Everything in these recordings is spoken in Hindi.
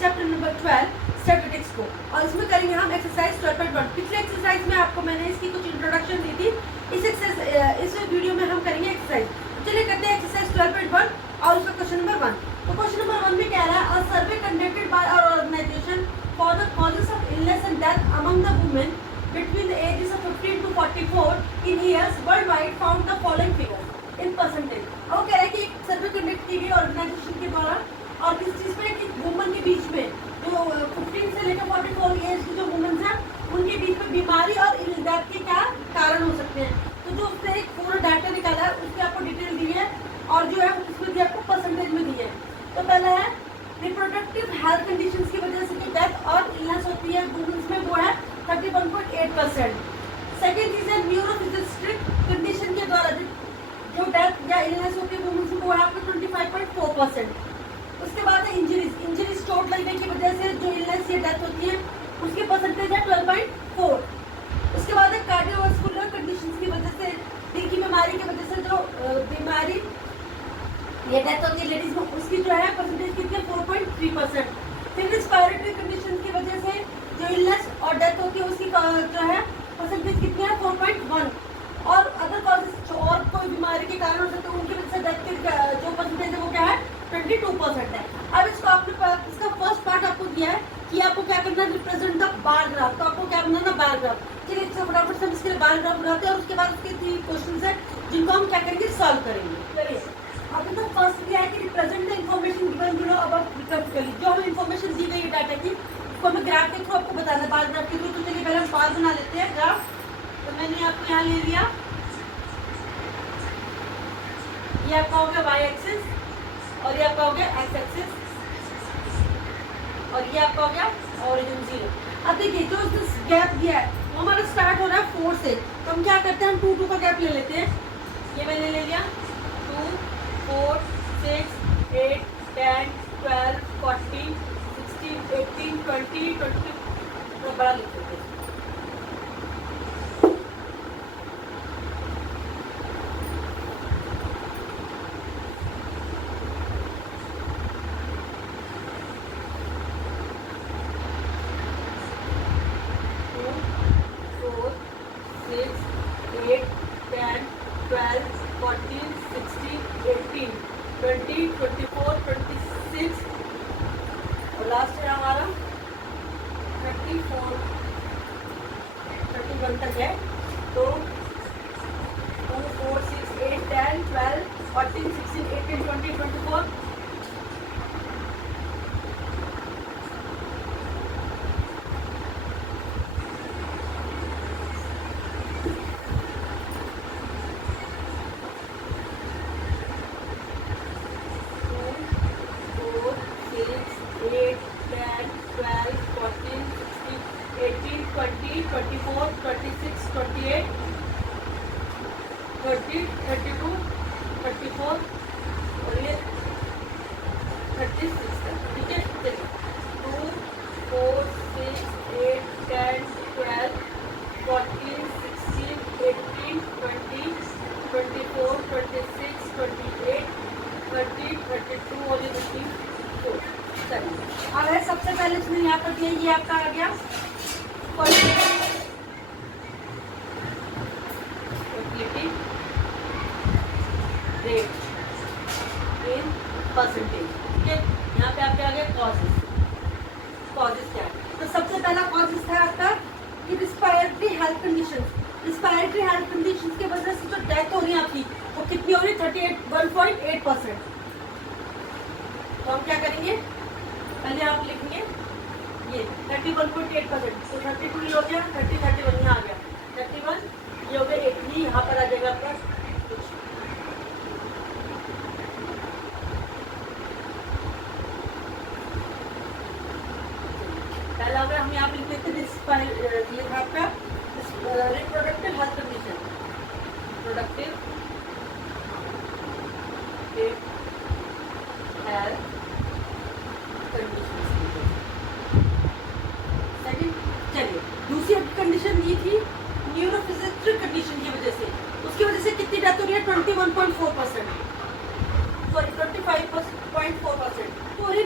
चैप्टर नंबर 12 स्टैटिस्टिक्स को, और इसमें करेंगे हम एक्सरसाइज 12.1। पिछले एक्सरसाइज में आपको मैंने इसकी कुछ इंट्रोडक्शन दी थी। इस वीडियो में हम करेंगे एक्सरसाइज। चलिए करते हैं एक्सरसाइज 12.1 और उसका क्वेश्चन नंबर 1। तो क्वेश्चन नंबर 1 में कह रहा है, a survey conducted by our organization for the causes of illness and death among the women between the ages of 15 to 44 in years worldwide found the following figures in percentage। और कह रहा है कि एक सर्वे कंडक्ट की गई ऑर्गेनाइजेशन के द्वारा, और किस चीज़ पे, कि वुमन के बीच में जो 15 से लेकर 44 एज की जो वुमेन्स हैं उनके बीच में बीमारी और डेथ के क्या कारण हो सकते हैं। तो जो उसने एक पूरा डाटा निकाला है उसकी आपको डिटेल दी है, और जो है उसमें भी आपको परसेंटेज में दी है। तो पहला है रिप्रोडक्टिव हेल्थ कंडीशंस की वजह से जो डेथ और इलनेस होती है वुमेन्स में, वो है 31.8%। सेकेंड चीज़ है न्यूरोफिजिस्टिक कंडीशन के द्वारा जो डेथ या इलनेस होती है वुमेन्स में, वो है आपको 25.4%। उसके बाद है इंजरीज चोट लगने की वजह से जो इलनेस या डेथ होती है उसकी परसेंटेज है 12.4। उसके बाद है कार्डियोवास्कुलर कंडीशंस की वजह से, दिल की बीमारी की वजह से जो बीमारी या डेथ होती है लेडीज में, उसकी जो है परसेंटेज कितनी है 4.3%। फिर रिस्पायरेटरी कंडीशन की वजह से जो इलनेस और डेथ होती है उसकी जो है परसेंटेज कितनी है 4.1। और अदर कॉजेज और कोई बीमारी के कारण हो सकते हैं उनकी वजह से डेथ की जो परसेंटेज है वो क्या है 22% है। अब इसको आपने इसका फर्स्ट पार्ट आपको दिया है कि आपको क्या करना है, रिप्रेजेंट द बार ग्राफ। तो आपको क्या बनाना, बार ग्राफ। चलिए इससे फटाफट से हम इसके लिए बार ग्राफ बनाते हैं, और उसके बाद उसके 3 क्वेश्चन है जिनको हम क्या करेंगे, सॉल्व करेंगे। चलिए अभी तो फर्स्ट दिया है कि represent the information given below above graphically. जो हमें इन्फॉर्मेशन दी गई है डाटा की, उसको हमें ग्राफ के थ्रू आपको बताना है, बार ग्राफ के थ्रू। तो चलिए पहले हम बार बना लेते हैं ग्राफ। तो मैंने आपको यहाँ ले लिया, ये आपका हो गया वाई एक्सिस, और ये आपका हो गया एक्स एक्सिस, और ये आपका हो गया ओरिजिन 0। अब देखिए जो गैप दिया है वो हमारा स्टार्ट हो रहा है 4 से, तो हम क्या करते हैं, हम 2 का गैप ले लेते हैं। ये मैंने ले लिया 2, 4, 6, 8, 10, 12, 14, 16, 18, 20, 20 तो बड़ा लिख देते हैं। लास्ट है हमारा 31 तक है। तो 2, 4, 6, 8, 10, 12, 14, 16, 18, 20, 24। अब है सबसे पहले इसमें यहाँ पर दिया, ये आपका आ गया रेट इन परसेंटेज। ठीक है, यहाँ पे आपके आ गया कॉजेस। कॉजेस क्या है, तो सबसे पहला कॉजेस था आपका कि respiratory health conditions. Respiratory health conditions की वजह से जो डेथ हो रही है आपकी, वो कितनी हो रही है 1.8%। तो हम क्या करेंगे, पहले आप लिखेंगे ये 31.8%। तो 32 हो गया, 30, 31 यहाँ आ गया, 31 ये हो गया, 8 ही यहाँ पर आ जाएगा आपका। पहला अगर हम यहाँ पे लिख लेते हैं आपका reproductive health condition, productive health condition. Second, चलिए दूसरी कंडीशन दी थी न्यूरोफिजिस्टिक कंडीशन की वजह से, उसकी वजह से कितनी डेथ हो रही है 21.4%, सॉरी 25.4%। तो ये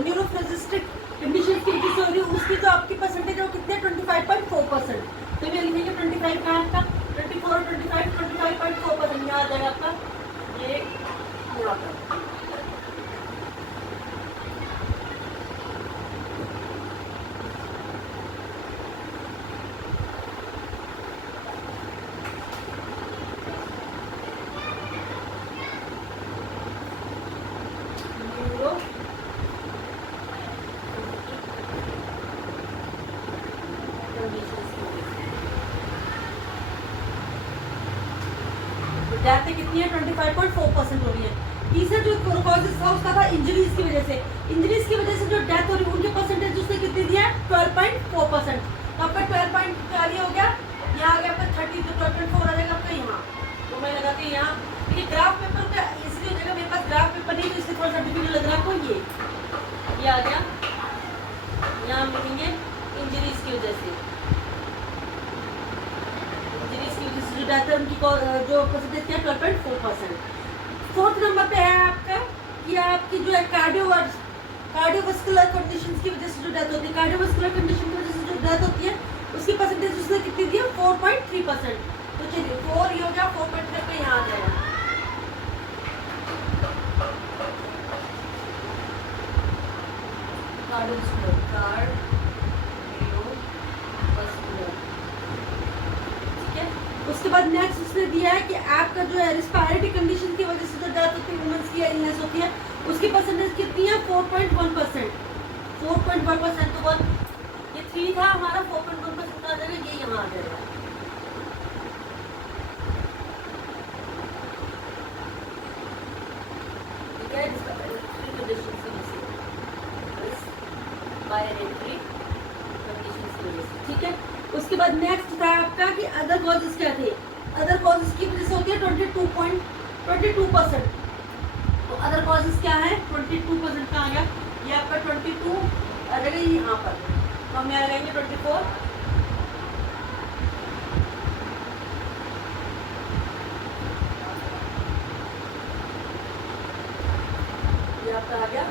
न्यूरोफिजिस्टिक कंडीशन की वजह से हो रही है, उसकी जो आपकी परसेंटेज है वो कितने 25.4%। तो ये लिखेंगे 25 का आपका 24 25 25.4% यहाँ आ जाएगा आपका ये यहाँ पर। डेथ कितनी है 25.4% हो रही है। तीसरा जो कॉजेस था उसका था इंजरीज की वजह से। इंजरीज की वजह से जो डेथ हो रही है उनके परसेंटेज उसने कितनी दिया है 12.4%। तो आपका 12 पॉइंट क्या हो गया, यहाँ आ गया आपका 30, तो 12.4 आ जाएगा आपका यहाँ। तो मैं लगाती हूँ यहाँ, देखिए ग्राफ पेपर पे इसलिए हो जाएगा, मेरे पास ग्राफ पेपर नहीं तो इसलिए थोड़ा सा डिफिकल्ट लग रहा है आपको। ये आ गया, यहाँ मिलेंगे इंजरीज की वजह से, जो डेथ है उनकी जो परसेंटेज क्या 12.4%। फोर्थ नंबर पे है आपका कि आपकी जो है कार्डियोवास्कुलर कंडीशंस की वजह से जो डेथ होती है, कार्डियोवास्कुलर कंडीशन की वजह से जो डेथ होती है उसकी परसेंटेज उसने कितनी दी है 4.3%। तो चलिए 4 ये हो गया, 4.3 पे यहाँ आ जाएगा। कार्डियोवास्कुलर उसके बाद नेक्स्ट उसने दिया है कि आपका जो है रिस्पायरेटरी कंडीशन की वजह से जो डेथ होती है वुमेन्स की इलनेस होती है उसकी परसेंटेज कितनी है 4.1%। 4.1% तो बहुत, ये 3 था हमारा, 4.1% आ जाएगा, ये यहाँ आ जाएगा। ठीक है, ठीक है। उसके बाद नेक्स्ट था आपका कि अदर कॉजेस क्या थे। अदर कॉजेस की वजह से होती है 22%। तो अदर कॉजेस क्या है 22% का आ गया, ये आपका 22 आ जाएगा यहाँ पर। तो हम यहाँ लगाएंगे 24, ये आपका आ गया।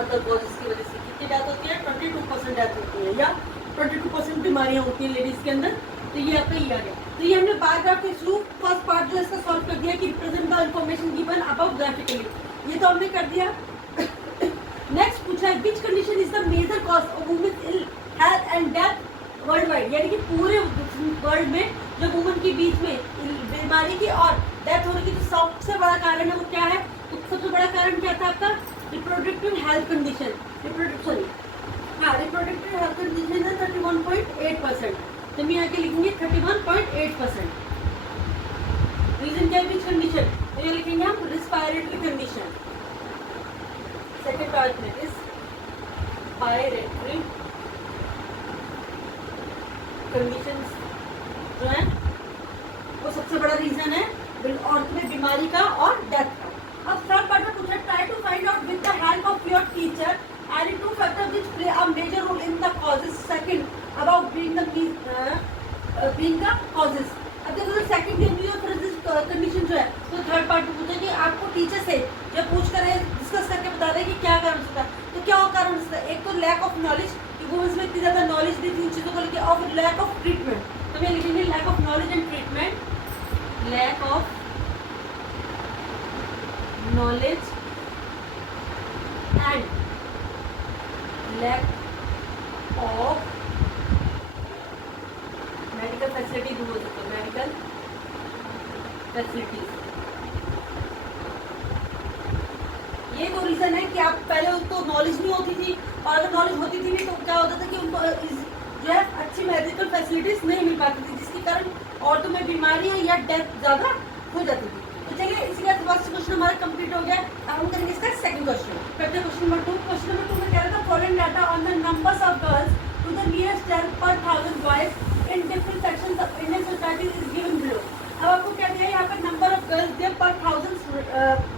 अदर कॉजेस की वजह से कितनी डेथ होती है 22% डेथ होती है, या 22% बीमारियां होती हैं लेडीज के अंदर। तो ये आपका ये आ गया। तो ये हमने बार बार के थ्रू फर्स्ट पार्ट जो इसका सॉल्व कर दिया कि represent the information given above graphically, ये तो हमने कर दिया। नेक्स्ट पूछा है which condition is the major cause of women ill health and death worldwide, यानी कि पूरे वर्ल्ड में जो वुमेन के बीच में बीमारी की और डेथ होने की जो सबसे बड़ा कारण है वो क्या है। तो सबसे बड़ा कारण क्या था आपका reproductive health condition, reproductive health condition है 31.8%। तो मैं आके लिखेंगे 31.8%। रीजन क्या है विच कंडीशन, तो ये लिखेंगे हम रिस्पायरेटरी कंडीशन। सेकंड पार्ट में रिस्पायरेटरी कंडीशंस जो है वो सबसे बड़ा रीजन है औरत में बीमारी का और डेथ का। अब थर्ड पार्ट में पूछा try to find out with the help of your teacher any 2 factor which play a major role in the causes. Second about being the causes. अब देखो सेकंड कंडीशन जो है तो थर्ड पार्ट में पूछा कि आपको टीचर से जब पूछ कर डिस्कस करके बता रहे कि क्या कारण होता है, तो क्या कारण होता है। एक तो लैक ऑफ नॉलेज कि वो इसमें इतनी ज़्यादा नॉलेज नहीं थी उन चीज़ों को लेकर, और लैक ऑफ ट्रीटमेंट। तो मैं लिखेंगे lack of knowledge and treatment, lack of knowledge and lack of medical facility भी बोल सकते हैं, मेडिकल फैसिलिटीज। ये तो रीजन है कि आप पहले उनको नॉलेज नहीं होती थी, और अगर नॉलेज होती थी भी तो क्या होता था कि उनको जो है अच्छी मेडिकल फैसिलिटीज नहीं मिल पाती थी, जिसके कारण औरतों में बीमारियां या डेथ ज़्यादा हो जाती थी। तो चलिए इसी के बाद क्वेश्चन हमारा कंप्लीट हो गया। अब हम करेंगे इसका सेकंड क्वेश्चन। करते हैं क्वेश्चन नंबर 2। क्वेश्चन नंबर 2 में कह रहा था following data on the numbers of girls to the nearest 10 per 1000 boys in different sections of Indian society is given below. अब आपको क्या दिया है यहाँ पर नंबर ऑफ गर्ल्स दिया पर 1000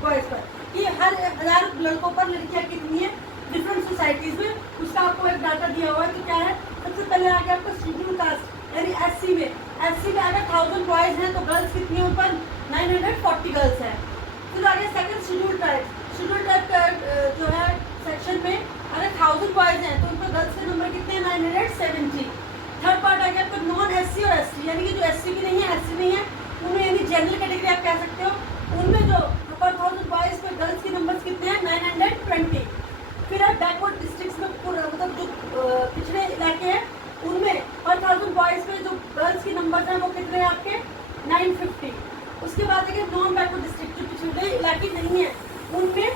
बॉयज पर, कि हर 1000 लड़कों पर लड़कियाँ कितनी है डिफरेंट सोसाइटीज में, उसका आपको एक डाटा दिया हुआ है। तो क्या है सबसे पहले आगे आपको शेड्यूल कास्ट यानी SC में एससी में अगर 1000 बॉयज हैं तो गर्ल्स कितनी है ऊपर 940 गर्ल्स हैं। फिर आगे second schedule type, schedule type का जो है सेक्शन में अगर 1000 बॉयज हैं तो उन पर गर्ल्स के नंबर कितने हैं 970। थर्ड पार्ट आ गया आपका नॉन एससी और एसटी, यानी कि जो एससी भी नहीं है एससी नहीं है उनमें, यानी जनरल कैटेगरी आप कह सकते हो, उनमें जो पर 1000 बॉयज पे गर्ल्स के नंबर्स कितने हैं 920। फिर आप बैकवर्ड डिस्ट्रिक्ट्स में मतलब जो पिछड़े इलाके हैं उनमें पर 1000 बॉयज पे जो गर्ल्स के नंबर्स हैं वो कितने हैं आपके 950। उसके बाद देखिए नॉन बैकवर्ड डिस्ट्रिक्ट जो पिछड़े इलाके नहीं है उनमें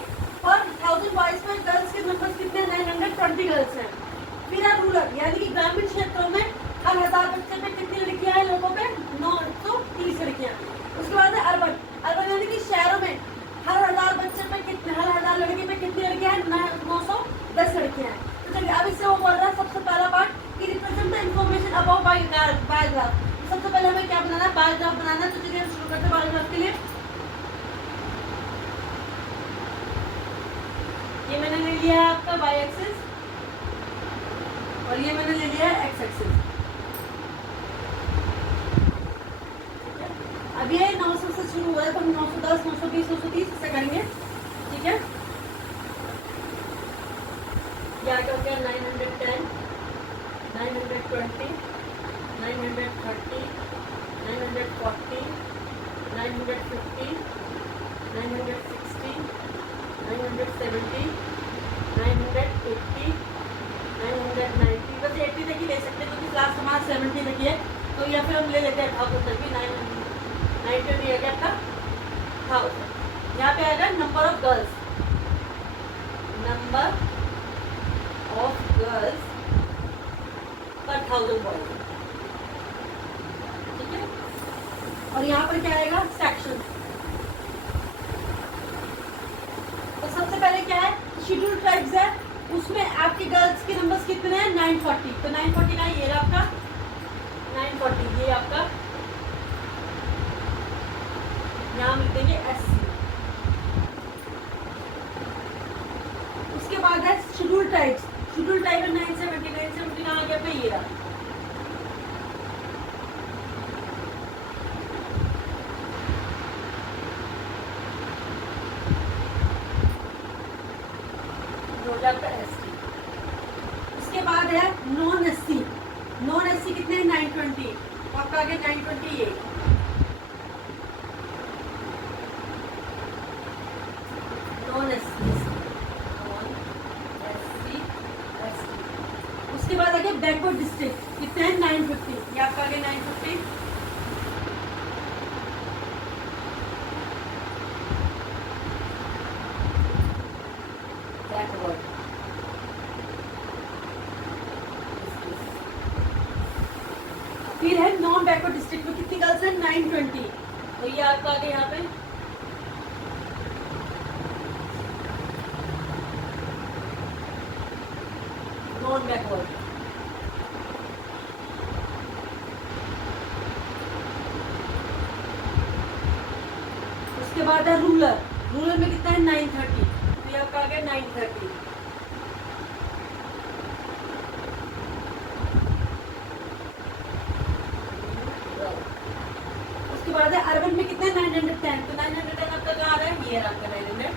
पर 1000 बॉयज पे गर्ल्स के नंबर्स कितने 920 गर्ल्स हैं। फिर आप रूरल यानी कि ग्रामीण क्षेत्रों में हर 1000 बच्चे पे कितनी लड़कियां हैं लोगों पे 930 लड़कियां। उसके बाद है अर्बन, अर्बन यानी कि शहरों में हर 1000 बच्चे पे कितने, हर 1000 लड़के पे कितनी लड़कियां हैं 910 लड़कियां हैं। तो चलिए अब इससे वो बोल रहा है सबसे पहला पार्ट कि represent the information about biograph. सबसे पहले हमें क्या बनाना है बायोग्राफ बनाना है। तो चलिए हम शुरू करते हैं बायोग्राफ के लिए। ये मैंने ले लिया है आपका वाई एक्सिस और ये मैंने ले लिया है एक्स एक्सिस। अब ये 900 से शुरू हुआ है तो हम 910, 920, 930 से करेंगे, ठीक है। ये आगे हो गया 910, 920, 930, 940, 950, 960, 970, 980, 990। बस 80 तक ही ले सकते हैं क्योंकि लास्ट हमारा 70 तक ही है, तो या फिर हम ले लेते हैं अब तक भी 90 नहीं है क्या आपका 1000। यहाँ पे आएगा number of girls, number of girls पर 1000 बॉयज, ठीक है। और यहाँ पर क्या आएगा सेक्शन। तो सबसे पहले क्या है शेड्यूल ट्राइब्स है, उसमें आपके गर्ल्स के नंबर्स कितने हैं 940। तो 940 का ये रहा आपका 940, ये आपका यहाँ लिख देंगे एससी। उसके बाद है शेड्यूल टाइप्स, शेड्यूल टाइप है 970, 970 कहाँ आ गया पे ये रहा। उसके बाद है नॉन एससी, नॉन एससी कितने 920, तो आपका आगे 920 ये। नॉन एससी, उसके बाद आगे बैकवर्ड डिस्ट्रिक्ट कितने हैं 950, ये आपका आगे 950। बैकवर्ड फिर है नॉन बैकवर्ड डिस्ट्रिक्ट में कितनी गर्ल्स हैं 920, तो ये आपका आगे यहाँ पे नॉन बैकवर्ड। उसके बाद है रूरल, रूरल में कितना है 930, तो ये आपका आ गया 930। उसके बाद है अर्बन में कितना है 910, तो 910 आपका कहाँ आ रहा है ये आपका 900।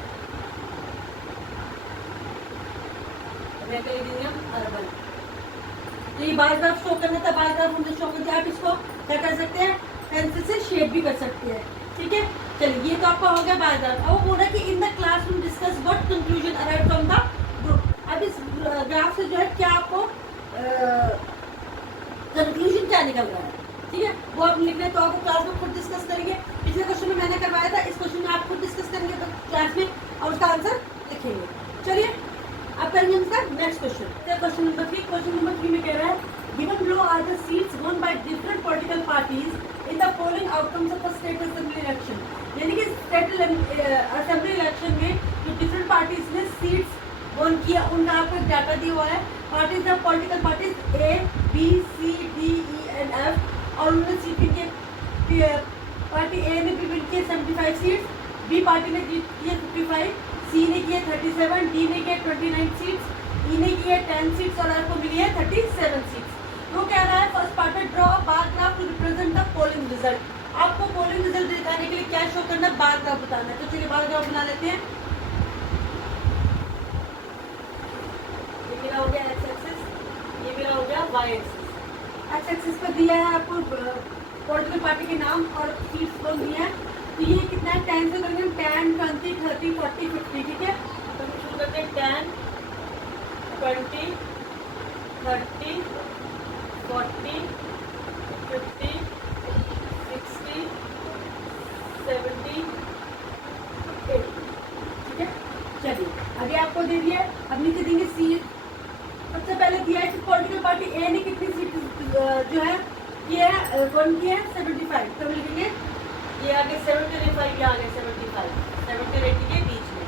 अर्बन, तो ये बार ग्राफ शो करना था, बार ग्राफ हमने शो करके आप इसको क्या कर सकते हैं पेंसिल से शेड भी कर सकते हैं, ठीक है। चलिए ये तो आपका हो गया बार ग्राफ। अब वो बोल रहा है कि in the classroom discuss what conclusion arrive from the group. अब इस ग्राफ से जो है क्या आपको कंक्लूजन क्या निकल रहा है, ठीक है, वो आप लिख रहे हैं तो आपको क्लास में खुद डिस्कस करेंगे। पिछले क्वेश्चन में मैंने करवाया था, इस क्वेश्चन में आप खुद डिस्कस करेंगे तो क्लास में और उसका आंसर लिखेंगे। चलिए अब करेंगे इसका next question. Question number 3, question number 3 में कह रहा है given below are the seats won by different political parties in the polling outcomes of the state assembly election। यानी कि स्टेट असेंबली इलेक्शन में जो डिफरेंट पार्टीज ने सीट्स वोन किया उनका आपको एक डाटा दिया हुआ है। Parties of political parties A B C D E and F, और उन्होंने सीट के पार्टी ए ने भी विन किए 75 सीट्स, बी पार्टी ने जीत किए 55, सी ने किए 37, डी ने किए 29 सीट्स, ई ने किए 10 सीट्स और आपको मिली है 37 सीट्स। वो कह रहा है फर्स्ट पार्ट में draw bar graph to represent the result. आपको पोलिंग रिजल्ट दिखाने के लिए क्या शो करना है, बार ग्राफ बताना है। तो चलिए बार ग्राफ बना लेते हैं। ये मेरा हो गया एक्स एक्सिस, ये मेरा हो गया वाई एक्सिस। एक्स एक्सिस पर दिया है आपको पॉलिटिकल पार्टी के नाम और सीट्स कौन दिया है। तो ये कितना है, 10 से करेंगे 10, 20, 30, 40, 50, ठीक है। तो हम शुरू करते हैं 10, 20, 30, 40, 50, 60, 70, 80, ठीक है। चलिए अभी आपको दे दिया, अब नीचे देंगे सीट। सबसे पहले दिया है कि पॉलिटिकल पार्टी ए ने कितनी सीट जो है ये है कौन की है 75, तो लिखेंगे ये आगे 75, ये आगे 75, 70 80 के बीच में।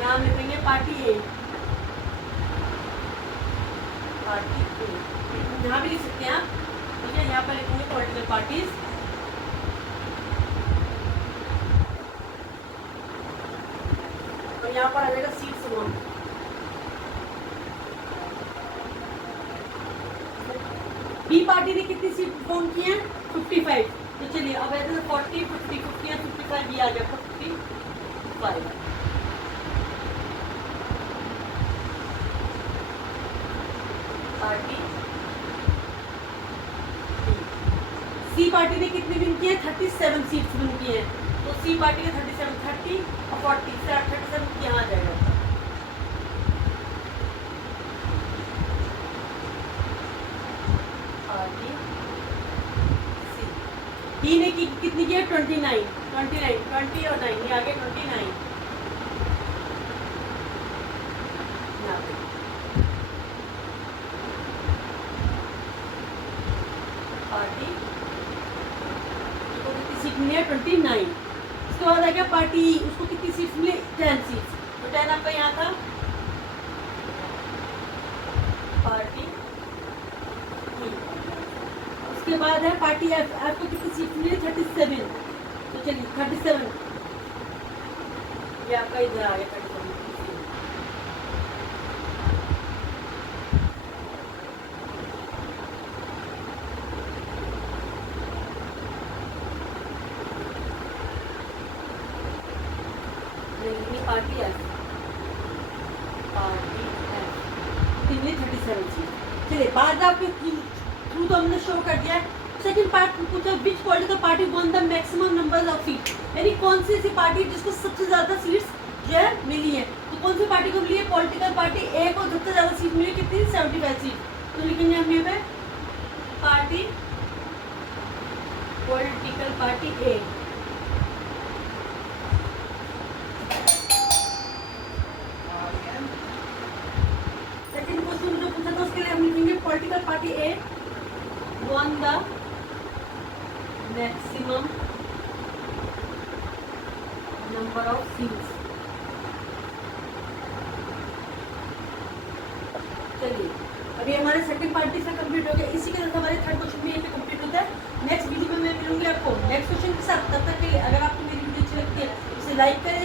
यहाँ लिखेंगे पार्टी ए, पार्टी ए, यहाँ भी लिख सकते हैं आप, ठीक है। यहाँ पर लिखेंगे पॉलिटिकल पार्टीज, और यहाँ पर आ जाएगा सीट्स 1। बी पार्टी ने कितनी सीट फोन की है 55, तो चलिए अब ऐसे 40, 50, 50 या 55, ये आ गया 55। पार्टी सी पार्टी ने कितनी विन की है 37 सीट्स विन की है, तो सी पार्टी के 37, 30 और 40 से 37 यहाँ आ जाएगा। डी ने कितनी की है 29, 29, 20 और 9, ये आगे 29 यहाँ पे। पार्टी उसको कितनी सीट मिली है 29। उसके बाद आ गया पार्टी, उसको कितनी सीट्स मिली 10 सीट्स, तो 10 आपका यहाँ था। पार्टी उसके बाद है पार्टी एफ, एफ को कितनी सीट मिली 37, तो चलिए 37 ये आपका इधर आ गया 37। पार्टी एफ, पार्टी एफ कितनी 37 सीट। चलिए बाद आपके थ्रू तो हमने शो कर दिया है। सेकंड पार्ट पूछा विच political party one the maximum numbers of seat, यानी कौन सी ऐसी पार्टी जिसको सबसे ज्यादा सीट्स जो है मिली है। तो कौन सी पार्टी को मिली है, पॉलिटिकल पार्टी ए को सबसे ज्यादा सीट मिली कितनी 75 सीट, तो लिखेंगे हम यहाँ पे पार्टी पॉलिटिकल पार्टी ए। सेकंड क्वेश्चन जो पूछा था उसके लिए हम लिखेंगे political party A won the maximum number of seats। चलिए अभी हमारे सेकंड पार्टी से कंप्लीट हो गया, इसी के साथ हमारे थर्ड क्वेश्चन भी यहीं पे कंप्लीट होता है। नेक्स्ट वीडियो में मैं मिलूंगी आपको नेक्स्ट क्वेश्चन के साथ। तब तक के लिए अगर आपको मेरी वीडियो अच्छी लगती है तो इसे लाइक करें,